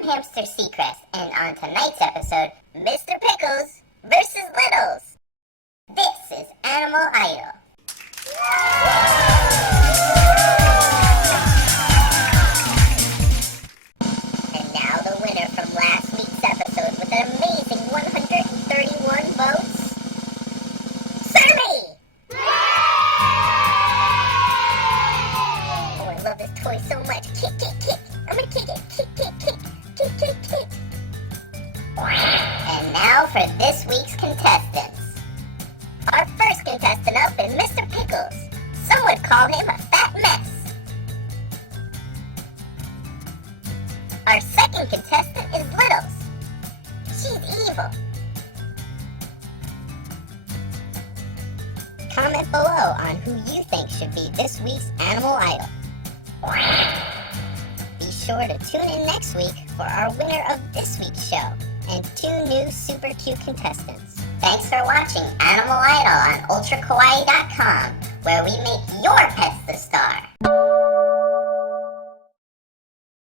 I'm Hamster Seacrest, and on tonight's episode, Mr. Pickles versus Littles. This is Animal Idol. And now the winner from last week's episode with an amazing 131 votes, Survey! Oh, I love this toy so much. Kick, kick, kick. I'm gonna kick it. Kick, kick, kick. Kick, kick, kick. And now for this week's contestants. Our first contestant up is Mr. Pickles. Some would call him a fat mess. Our second contestant is Littles. She's evil. Comment below on who you think should be this week's Animal Idol. Be sure to tune in next week for our winner of this week's show and 2 new super cute contestants. Thanks for watching Animal Idol on ultrakawaii.com, where we make your